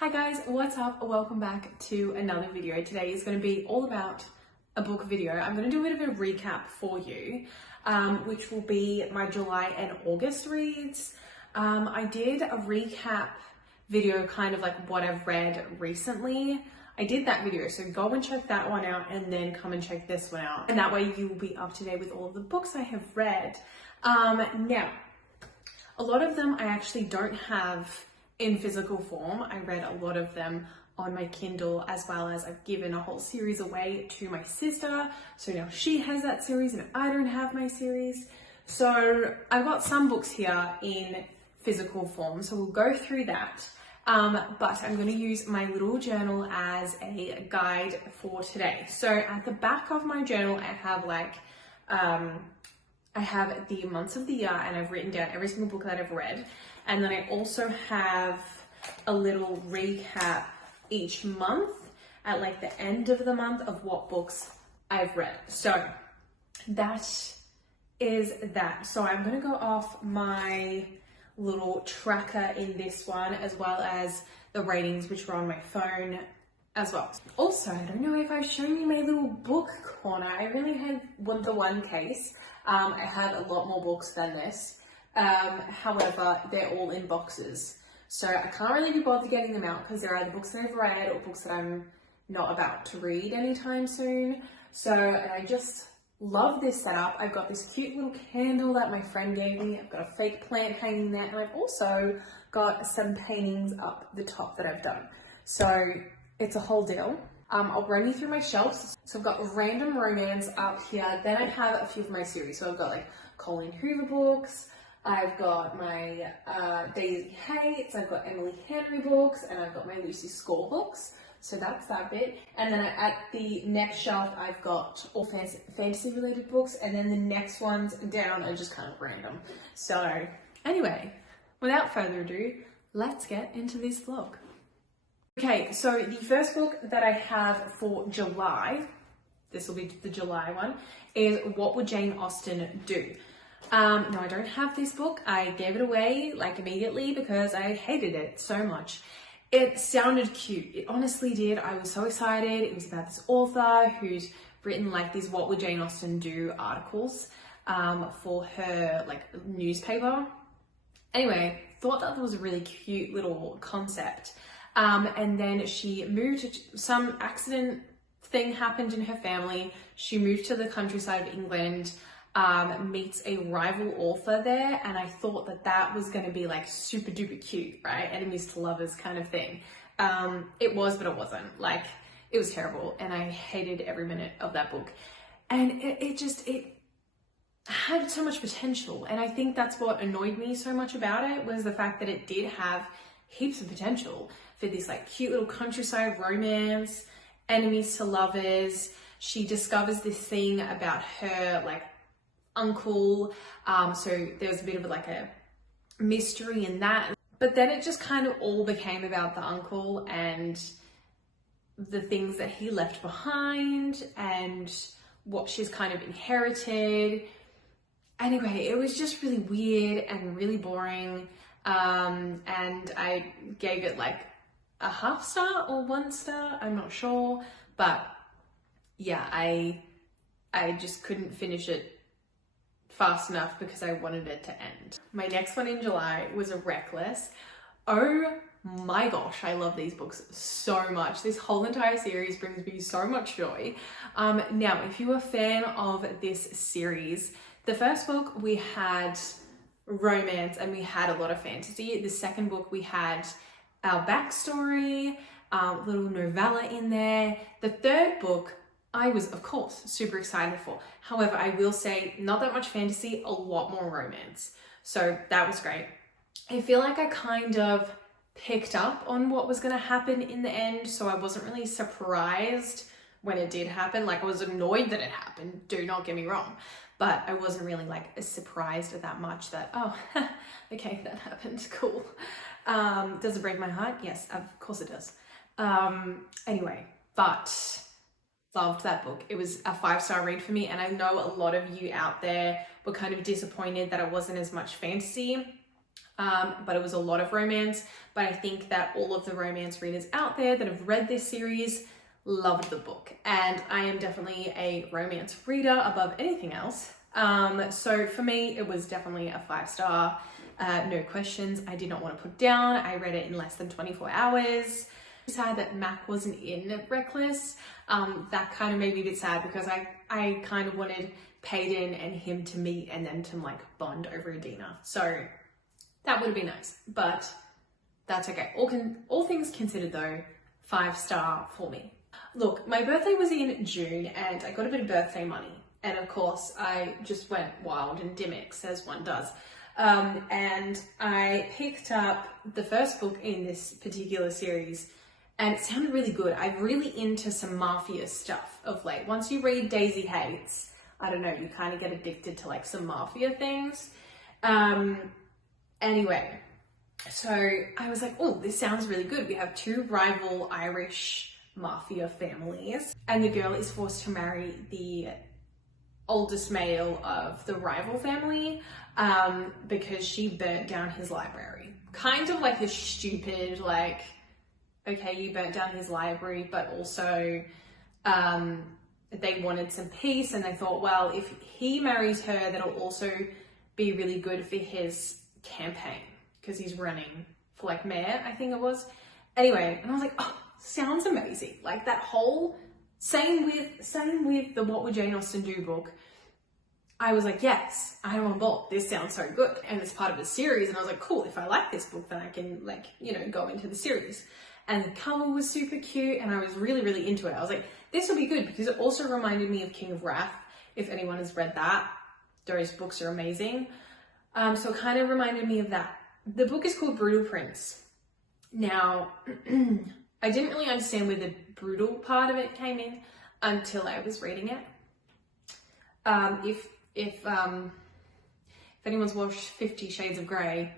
Hi guys, what's up? Welcome back to another video. Today is going to be all about a book video. I'm going to do a bit of a recap for you, which will be my July and August reads. I did a recap video, kind of like what I've read recently. I did that video, so go and check that one out and then come and check this one out. And that way you will be up to date with all of the books I have read. Now, a lot of them I actually don't have in physical form. I read a lot of them on my Kindle, as well as I've given a whole series away to my sister. So now she has that series and I don't have my series. So I've got some books here in physical form. So we'll go through that. But I'm going to use my little journal as a guide for today. So at the back of my journal, I have I have the months of the year and I've written down every single book that I've read. And then I also have a little recap each month at like the end of the month of what books I've read. So that is that. So I'm going to go off my little tracker in this one, as well as the ratings, which are on my phone as well. Also, I don't know if I've shown you my little book corner. I really had the one case. I had a lot more books than this. However, they're all in boxes. So I can't really be bothered getting them out because they're either books that I've read or books that I'm not about to read anytime soon. So, and I just love this setup. I've got this cute little candle that my friend gave me. I've got a fake plant hanging there, and I've also got some paintings up the top that I've done. So it's a whole deal. I'll run you through my shelves. So I've got random romance up here. Then I have a few of my series. So I've got like Colleen Hoover books. I've got my Daisy Hates, I've got Emily Henry books, and I've got my Lucy Score books. So that's that bit. And then at the next shelf, I've got all fantasy related books, and then the next ones down are just kind of random. So anyway, without further ado, let's get into this vlog. Okay, so the first book that I have for July, this will be the July one, is What Would Jane Austen Do? No, I don't have this book. I gave it away like immediately because I hated it so much. It sounded cute. It honestly did. I was so excited. It was about this author who's written like these What Would Jane Austen Do articles for her like newspaper. Anyway, thought that was a really cute little concept. And then she moved, some accident thing happened in her family. She moved to the countryside of England, meets a rival author there, and I thought that that was going to be like super duper cute, right? Enemies to lovers kind of thing. It was, but it wasn't. Like, it was terrible, and I hated every minute of that book. And it had so much potential, and I think that's what annoyed me so much about it, was the fact that it did have heaps of potential for this like cute little countryside romance, enemies to lovers. She discovers this thing about her like uncle, so there was a bit of like a mystery in that, but then it just kind of all became about the uncle and the things that he left behind and what she's kind of inherited. Anyway, it was just really weird and really boring, and I gave it like a half star or 1 star, I'm not sure, but yeah, I just couldn't finish it fast enough because I wanted it to end. My next one in July was a Reckless. Oh my gosh, I love these books so much. This whole entire series brings me so much joy. Now, if you're a fan of this series, the first book we had romance and we had a lot of fantasy. The second book we had our backstory, little novella in there. The third book I was, of course, super excited for. However, I will say not that much fantasy, a lot more romance. So that was great. I feel like I kind of picked up on what was going to happen in the end, so I wasn't really surprised when it did happen. Like, I was annoyed that it happened, do not get me wrong, but I wasn't really like surprised that much that, oh, okay, that happened, cool. Does it break my heart? Yes, of course it does. Anyway, but loved that book. It was a 5-star read for me, and I know a lot of you out there were kind of disappointed that it wasn't as much fantasy. but it was a lot of romance. But I think that all of the romance readers out there that have read this series loved the book, and I am definitely a romance reader above anything else. So for me, it was definitely a 5-star, no questions. I did not want to put down. I read it in less than 24 hours. Sad that Mac wasn't in Reckless. That kind of made me a bit sad because I kind of wanted Peyton and him to meet and then to like bond over a dinner. So that would have been nice, but that's okay. All things considered though, 5-star for me. Look, my birthday was in June and I got a bit of birthday money. And of course I just went wild and gimmicks as one does. And I picked up the first book in this particular series and it sounded really good. I'm really into some mafia stuff of late. Once you read Daisy Hates, I don't know, you kind of get addicted to like some mafia things. Anyway, so I was like, oh, this sounds really good. We have 2 rival Irish mafia families and the girl is forced to marry the oldest male of the rival family because she burnt down his library. Kind of like a stupid, like, okay, you burnt down his library, but also they wanted some peace and they thought, well, if he marries her, that'll also be really good for his campaign because he's running for like mayor, I think it was. Anyway, and I was like, oh, sounds amazing. Like that whole, same with the What Would Jane Austen Do book. I was like, yes, I'm on board. This sounds so good. And it's part of the series. And I was like, cool, if I like this book, then I can like, you know, go into the series. And the cover was super cute and I was really, really into it. I was like, this will be good because it also reminded me of King of Wrath. If anyone has read that, those books are amazing. So it kind of reminded me of that. The book is called Brutal Prince. Now, I didn't really understand where the brutal part of it came in until I was reading it. If anyone's watched 50 Shades of Grey,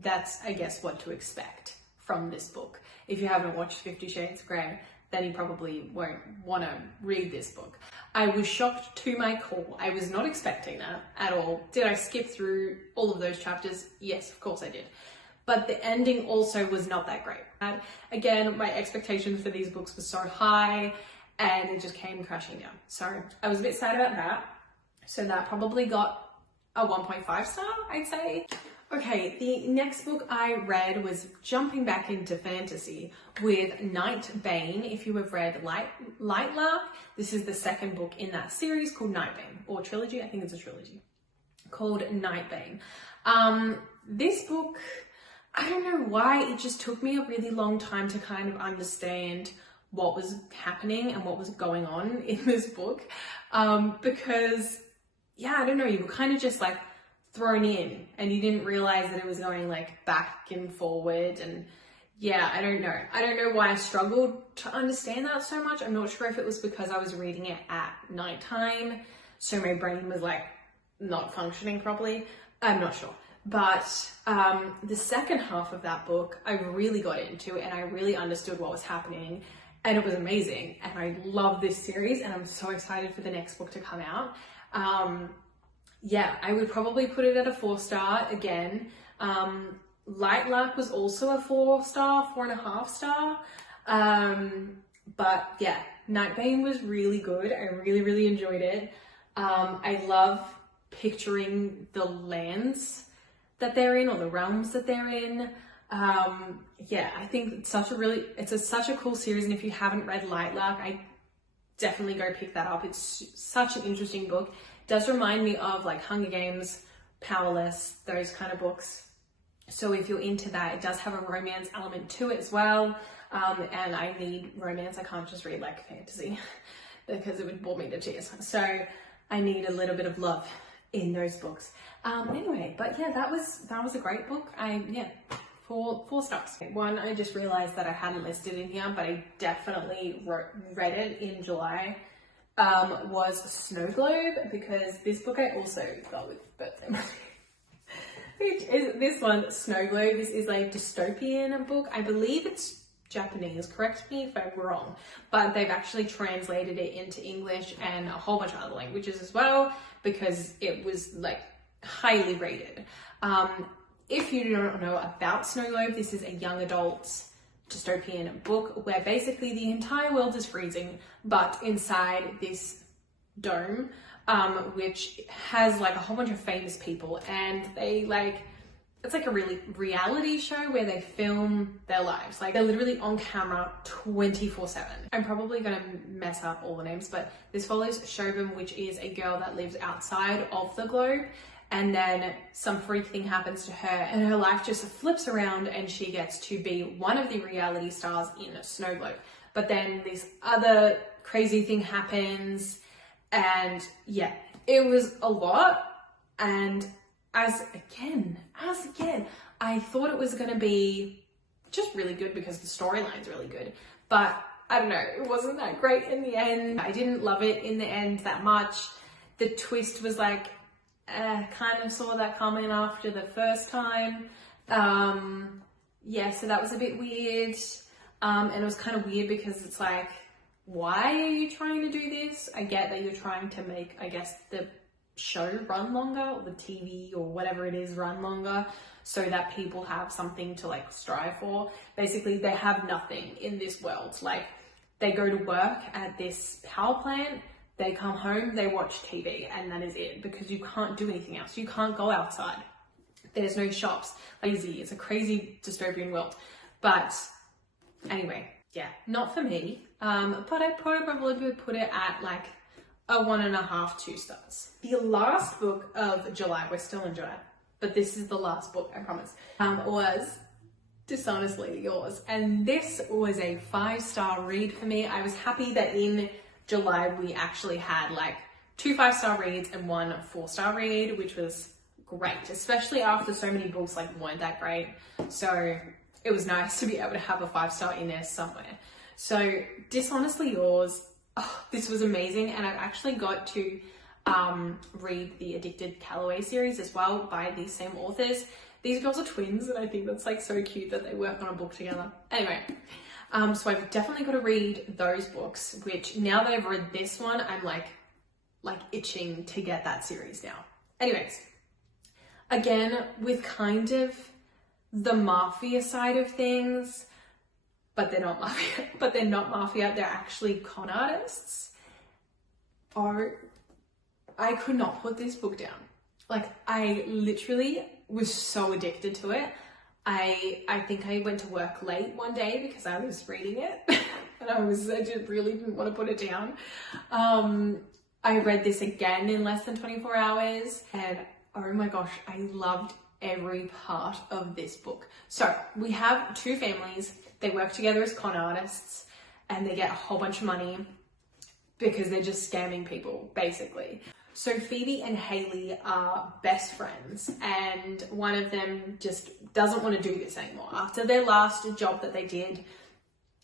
that's, I guess, what to expect from this book. If you haven't watched 50 Shades of Grey, then you probably won't want to read this book. I was shocked to my core. I was not expecting that at all. Did I skip through all of those chapters? Yes, of course I did. But the ending also was not that great. And again, my expectations for these books were so high and it just came crashing down. So I was a bit sad about that. So that probably got a 1.5 star, I'd say. Okay, the next book I read was jumping back into fantasy with Night Bane. If you have read Lightlark, this is the second book in that series called Night Bane, or trilogy, I think it's a trilogy, called Night Bane. This book, I don't know why, it just took me a really long time to kind of understand what was happening and what was going on in this book. Because, yeah, I don't know, you were kind of just like thrown in and you didn't realize that it was going like back and forward. And yeah, I don't know why I struggled to understand that so much. I'm not sure if it was because I was reading it at nighttime, so my brain was like not functioning properly. I'm not sure. But the second half of that book, I really got into it and I really understood what was happening and it was amazing. And I love this series and I'm so excited for the next book to come out. Yeah, I would probably put it at a 4-star again. Lightlark was also a 4-star, 4.5 star. But yeah, Night Bane was really good. I really, really enjoyed it. I love picturing the lands that they're in or the realms that they're in. Yeah, I think it's such a cool series. And if you haven't read Lightlark, I definitely go pick that up. It's such an interesting book. Does remind me of like Hunger Games, Powerless, those kind of books. So if you're into that, it does have a romance element to it as well. And I need romance. I can't just read like fantasy because it would bore me to tears. So I need a little bit of love in those books. Anyway, but yeah, that was a great book. Four stars. One I just realized that I hadn't listed in here, but I definitely read it in July. Was Snow Globe, because this book I also got with birthday money. Which is this one, Snow Globe. This is a dystopian book. I believe it's Japanese, correct me if I'm wrong, but they've actually translated it into English and a whole bunch of other languages as well because it was like highly rated. If you don't know about Snow Globe, this is a young adult dystopian book where basically the entire world is freezing, but inside this dome, which has like a whole bunch of famous people, and they like, it's like a really reality show where they film their lives. Like they're literally on camera 24/7. I'm probably gonna mess up all the names, but this follows Shobham, which is a girl that lives outside of the globe, and then some freak thing happens to her and her life just flips around and she gets to be one of the reality stars in a Snow Globe. But then this other crazy thing happens, and yeah, it was a lot. And as again, I thought it was gonna be just really good because the storyline's really good. But I don't know, it wasn't that great in the end. I didn't love it in the end that much. The twist was like, kind of saw that coming after the first time. Yeah, so that was a bit weird. And it was kind of weird because it's like, why are you trying to do this? I get that you're trying to make, I guess, the show run longer, or the TV or whatever it is run longer, so that people have something to like strive for. Basically, they have nothing in this world. Like they go to work at this power plant, they come home, they watch TV, and that is it, because you can't do anything else. You can't go outside. There's no shops. Lazy. It's a crazy dystopian world. But anyway, yeah, not for me. But I'd probably put it at like a 1.5, 2 stars. The last book of July, we're still in July, but this is the last book, I promise, was Dishonestly Yours. And this was a 5-star read for me. I was happy that in July we actually had like 2 5-star reads and 1 4-star read, which was great, especially after so many books like weren't that great. So it was nice to be able to have a 5-star in there somewhere. So Dishonestly Yours, oh, this was amazing. And I've actually got to read the Addicted Calloway series as well by these same authors. These girls are twins, and I think that's like so cute that they work on a book together. Anyway, so I've definitely got to read those books, which now that I've read this one, I'm like itching to get that series now. Anyways, again, with kind of the mafia side of things, but they're not mafia, they're actually con artists. Oh, I could not put this book down. Like, I literally was so addicted to it. I think I went to work late one day because I was reading it and I just really didn't want to put it down. I read this again in less than 24 hours and oh my gosh, I loved every part of this book. So we have 2 families. They work together as con artists and they get a whole bunch of money because they're just scamming people, basically. So Phoebe and Haley are best friends, and one of them just doesn't want to do this anymore. After their last job that they did,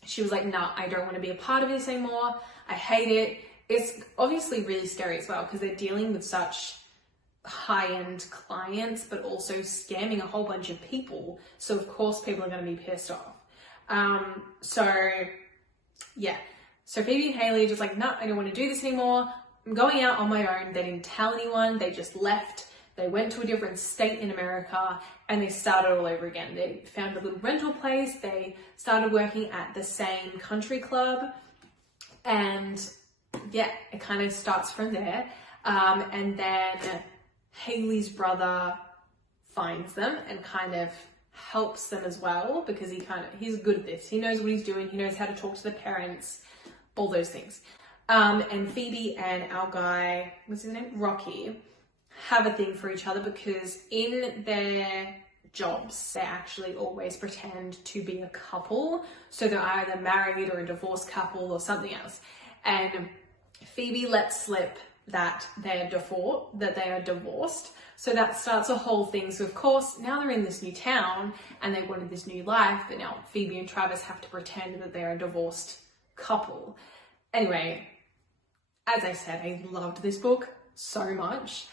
she was like, nah, I don't want to be a part of this anymore. I hate it. It's obviously really scary as well because they're dealing with such high-end clients, but also scamming a whole bunch of people. So of course people are going to be pissed off. So Phoebe and Haley are just like, nah, I don't want to do this anymore. I'm going out on my own. They didn't tell anyone. They just left. They went to a different state in America and they started all over again. They found a little rental place. They started working at the same country club. And yeah, it kind of starts from there. And then Haley's brother finds them and kind of helps them as well because he's good at this. He knows what he's doing. He knows how to talk to the parents, all those things. And Phoebe and our guy, what's his name? Rocky, have a thing for each other because in their jobs, they actually always pretend to be a couple. So they're either married or a divorced couple or something else. And Phoebe lets slip that they are divorced. So that starts a whole thing. So of course, now they're in this new town and they wanted this new life, but now Phoebe and Travis have to pretend that they're a divorced couple. Anyway, as I said, I loved this book so much.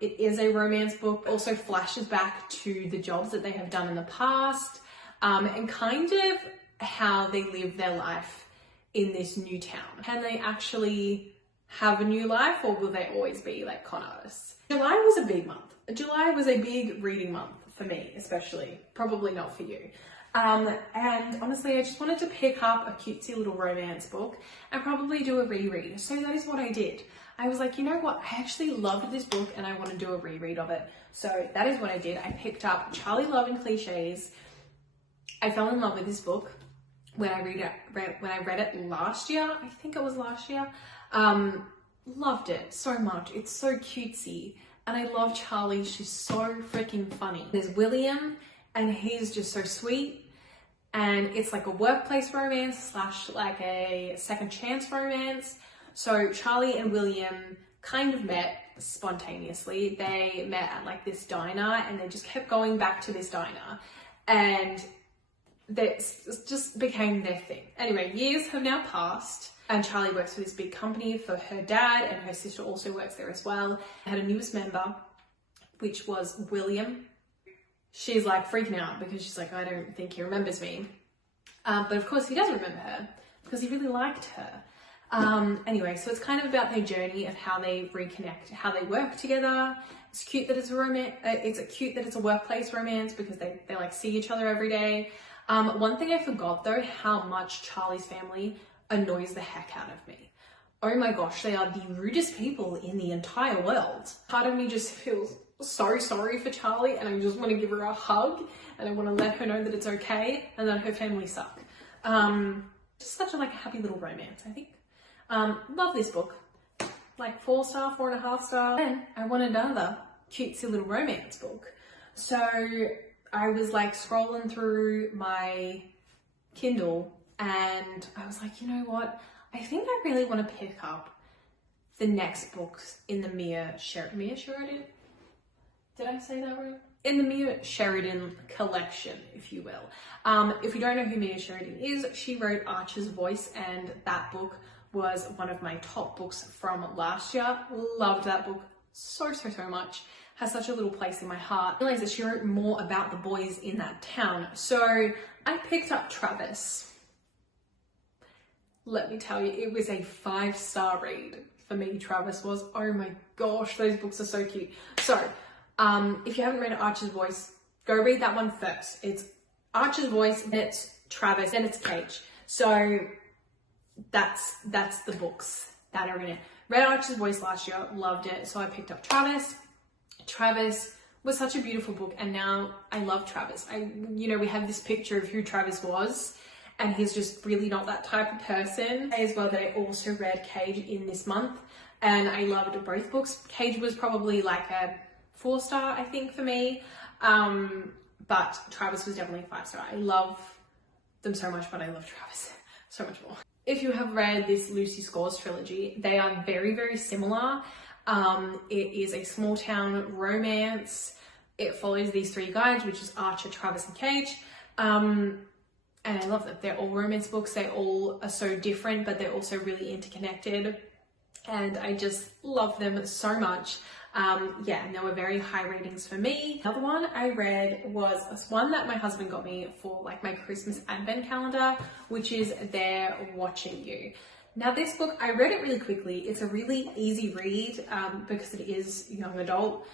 It is a romance book, also flashes back to the jobs that they have done in the past, and kind of how they live their life in this new town. Can they actually have a new life, or will they always be like con artists? July was a big month. July was a big reading month for me, especially. Probably not for you. And honestly, I just wanted to pick up a cutesy little romance book and probably do a reread. So that is what I did. I was like, you know what? I actually loved this book and I want to do a reread of it. So that is what I did. I picked up Charlie Love and Cliches. I fell in love with this book when I read it last year. I think it was last year. Loved it so much. It's so cutesy. And I love Charlie. She's so freaking funny. There's William, and he's just so sweet. And it's like a workplace romance slash like a second chance romance. So Charlie and William kind of met spontaneously. They met at like this diner, and they just kept going back to this diner, and that just became their thing. Anyway, years have now passed, and Charlie works for this big company for her dad, and her sister also works there as well. I had a newest member, which was William. She's like freaking out because she's like, I don't think he remembers me. But of course he does remember her because he really liked her. Anyway, so it's kind of about their journey of how they reconnect, how they work together. It's cute that it's a romance. It's cute that it's a workplace romance because they like see each other every day. One thing I forgot though, how much Charlie's family annoys the heck out of me. Oh my gosh, they are the rudest people in the entire world. Part of me just feels so sorry for Charlie, and I just want to give her a hug, and I want to let her know that it's okay and that her family suck. Just such a like happy little romance, I think. Love this book. Like 4-star, 4.5 star. Then I want another cutesy little romance book. So I was like scrolling through my Kindle, and I was like, you know what? I think I really want to pick up the next books in the Mia Sheridan? Did I say that right? In the Mia Sheridan collection, if you will. If you don't know who Mia Sheridan is, she wrote Archer's Voice, and that book was one of my top books from last year. Loved that book so much. Has such a little place in my heart. I realized that she wrote more about the boys in that town. So I picked up Travis. Let me tell you, it was a 5-star read for me. Travis was, oh my gosh, those books are so cute. So if you haven't read Archer's Voice, go read that one first. It's Archer's Voice, then it's Travis, then it's Cage. So that's the books that are in it. Read Archer's Voice last year, loved it. So I picked up Travis. Travis was such a beautiful book, and now I love Travis. We have this picture of who Travis was, and he's just really not that type of person. As well, that I also read Cage in this month, and I loved both books. Cage was probably like a 4-star, I think, for me, but Travis was definitely a 5-star. I love them so much, but I love Travis so much more. If you have read this Lucy Scores trilogy, they are very, very similar. It is a small town romance. It follows these 3 guys, which is Archer, Travis, and Cage. And I love them. They're all romance books. They all are so different, but they're also really interconnected. And I just love them so much. And there were very high ratings for me. Another one I read was one that my husband got me for like my Christmas advent calendar, which is They're Watching You. Now this book, I read it really quickly. It's a really easy read because it is young adult.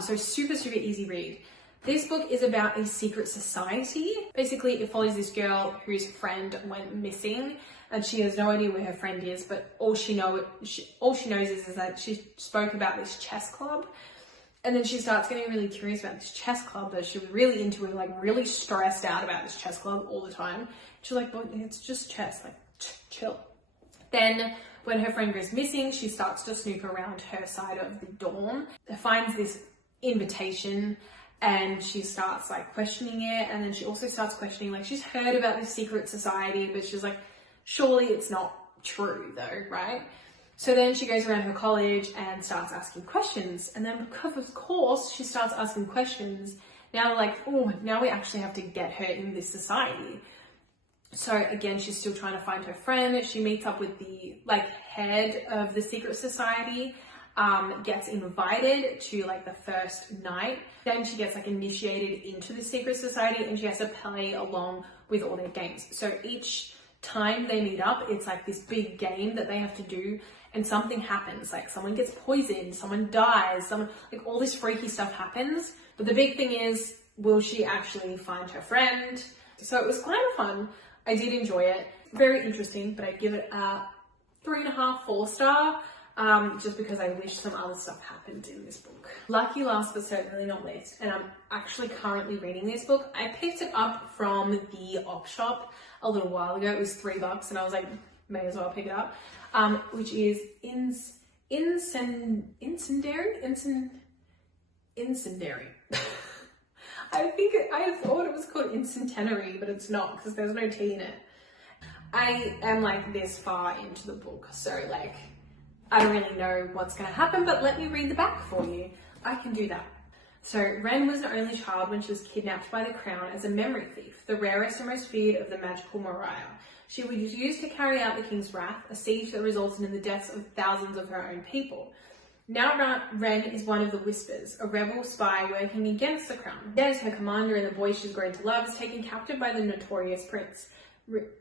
So super easy read. This book is about a secret society. Basically, it follows this girl whose friend went missing, and she has no idea where her friend is, but all she knows is that she spoke about this chess club. And then she starts getting really curious about this chess club that she was really into and like really stressed out about this chess club all the time. She's like, but it's just chess, like chill. Then when her friend goes missing, she starts to snoop around her side of the dorm, finds this invitation, and she starts like questioning it. And then she also starts questioning, like, she's heard about this secret society, but she's like, surely it's not true though, right? So then she goes around her college and starts asking questions. And then because of course she starts asking questions, now like, oh, now we actually have to get her in this society. So again, she's still trying to find her friend. She meets up with the like head of the secret society, gets invited to like the first night. Then she gets like initiated into the secret society, and she has to play along with all their games. So each time they meet up, it's like this big game that they have to do, and something happens, like someone gets poisoned, someone dies, someone, like all this freaky stuff happens. But the big thing is, will she actually find her friend? So it was kind of fun. I did enjoy it. Very interesting, but I'd give it a 3.5, 4 star, just because I wish some other stuff happened in this book. Lucky last but certainly not least, and I'm actually currently reading this book. I picked it up from the op shop a little while ago. It was $3 and I was like, may as well pick it up. Which is Incendiary? I thought it was called Incentenary, but it's not, because there's no T in it. I am like this far into the book, so like, I don't really know what's going to happen, but let me read the back for you. I can do that. So, Wren was an only child when she was kidnapped by the Crown as a memory thief, the rarest and most feared of the magical Moriah. She was used to carry out the King's wrath, a siege that resulted in the deaths of thousands of her own people. Now Wren is one of the Whispers, a rebel spy working against the Crown. Des, her commander and the boy she's grown to love, is taken captive by the notorious prince.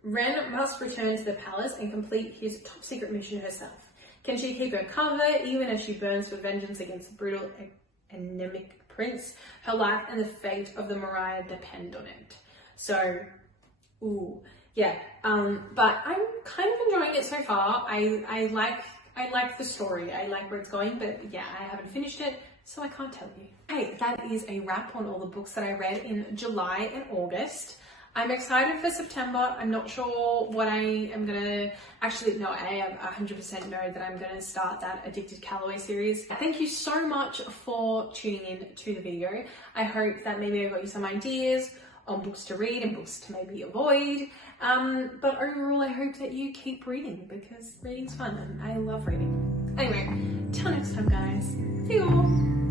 Wren must return to the palace and complete his top secret mission herself. Can she keep her cover, even as she burns for vengeance against the brutal, anemic prince? Her life and the fate of the Moriah depend on it. So, yeah. But I'm kind of enjoying it so far. I like the story. I like where it's going, but yeah, I haven't finished it, so I can't tell you. Hey, that is a wrap on all the books that I read in July and August. I'm excited for September. I'm not sure what I am gonna, actually, no, I am 100% know that I'm gonna start that Addicted Callaway series. Thank you so much for tuning in to the video. I hope that maybe I got you some ideas on books to read and books to maybe avoid. But overall, I hope that you keep reading, because reading's fun and I love reading. Anyway, till next time guys, see you all.